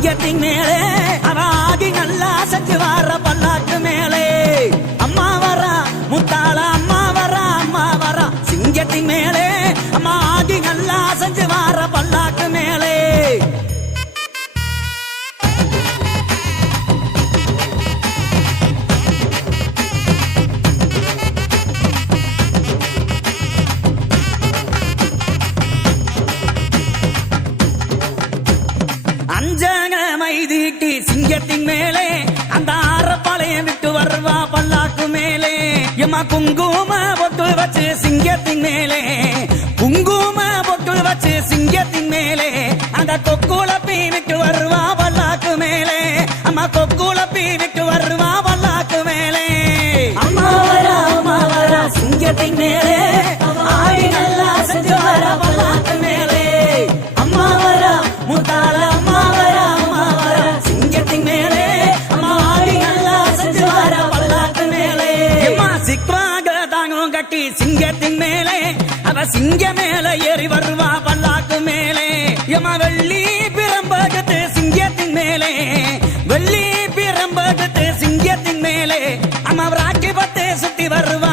சிங்கத்தின் மேலே அராதி நல்லா செஞ்சு வார பல்லாக்கு மேலே. அம்மா வரா முத்தாள அம்மா வரா அம்மா வரா. சிங்கத்தின் மேலே அம்மா ஆதி நல்லா செஞ்சு வார பல்லாக்கு மேலே. சிங்கத்தின் மேலே அந்த ஆரப்பாளைய விட்டு வருவா பல்லாக்கு மேலே. எம்மா குங்கும பொட்டு வச்சு சிங்கத்தின் மேலே. குங்கும பொட்டு வச்சு சிங்கத்தின் மேலே. அந்த கொக்குழப்பி விட்டு வருவா பல்லாக்கு மேலே. அம்மா கொக்குழப்பி விட்டு வருவா பல்லாக்கு மேலே. அம்மா வரா அம்மா வரா சிங்கத்தின் மேலே. போட்டு சிங்கத்தின் மேலே அவ சிங்க மேல ஏறி வருவா பல்லாக்கு மேலே. எம வெள்ளி பிரம்பகத்து சிங்கத்தின் மேலே. வெள்ளி பிரம்பகத்து சிங்கத்தின் மேலே. அம்மா ராக்கி பத்து சுத்தி வருவா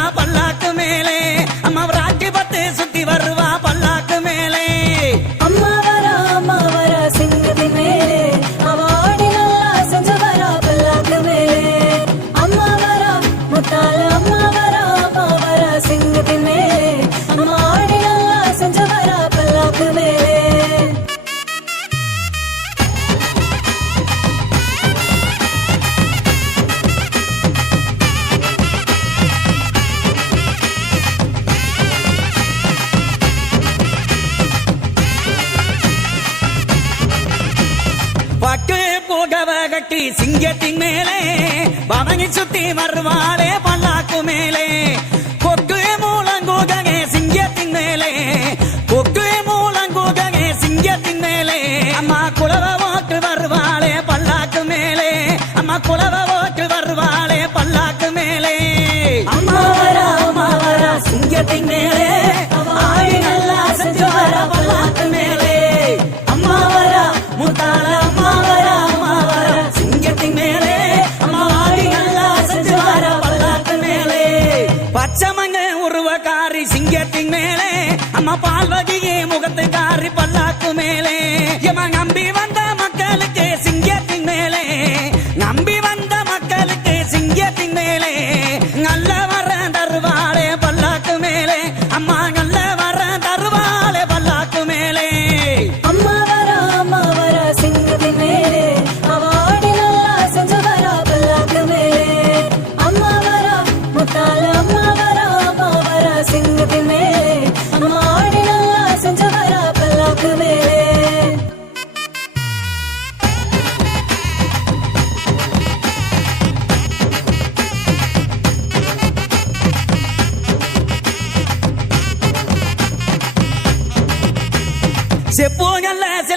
சுத்தி சுத்தி வருவாளே பல்லாக்கு மேலே. கொக்கு மூலங்குகே சிங்கத்தின் மேலே. கொக்கு மூலங்குகே சிங்கத்தின் மேலே. அம்மா குலவ வாக்கு வருவாளே பல்லாக்கு மேலே. அம்மா குலவ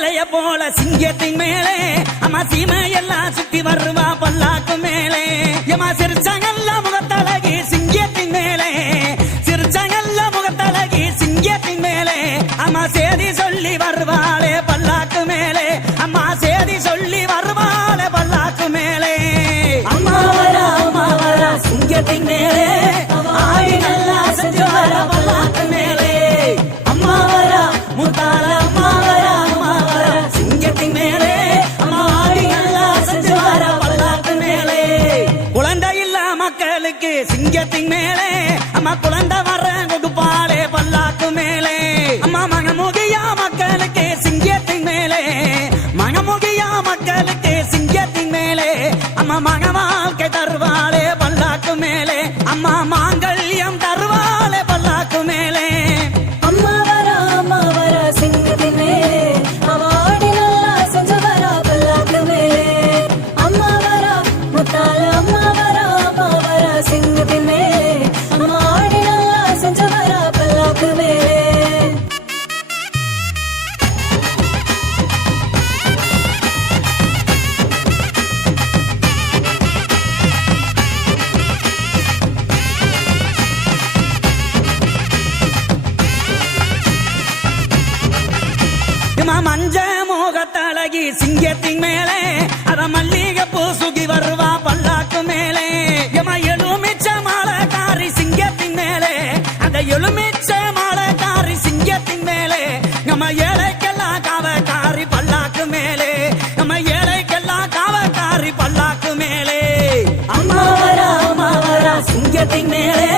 பறைய போல சிங்கத்தின் மேலே அம்மா சீமை எல்லாம் சுத்தி வருவா பல்லாக்கு மேலே. ஏமா சிரிச்சாங்கல்ல முகத்தழகி think they're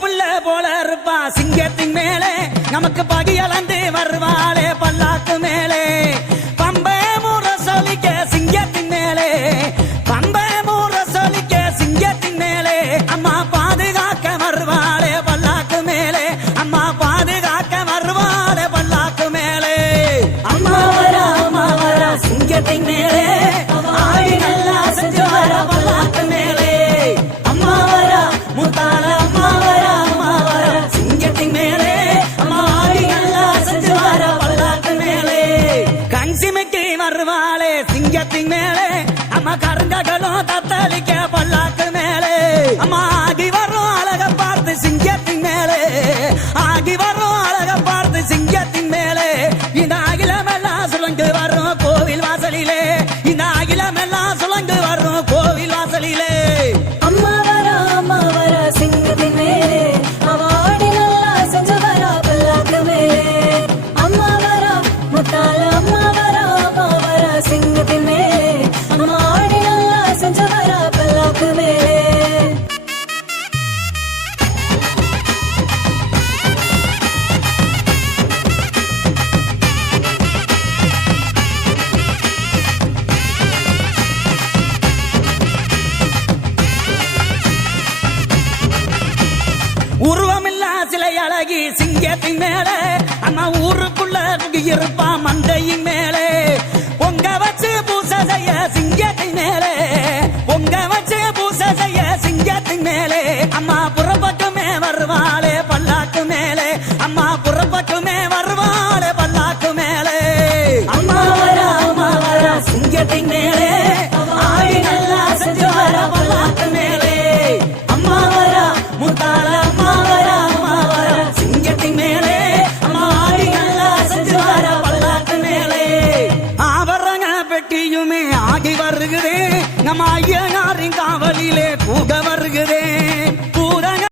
புள்ள போல இருப்பா. சிங்கத்தின் மேலே நமக்கு பகியலந்து வருவாளே. பல்லாக்கு மேலே நம்ம கருங்ககளும் தத்தளிக்க பல்லாக்கு மேலே. அம்மா அழகி சிங்கத்தி மேல. அம்மா ஊருக்குள்ள இருப்பா மண்டையின் மேலே. உங்க வச்சு பூசதைய சிங்கத்தி மேலே. உங்க வச்சு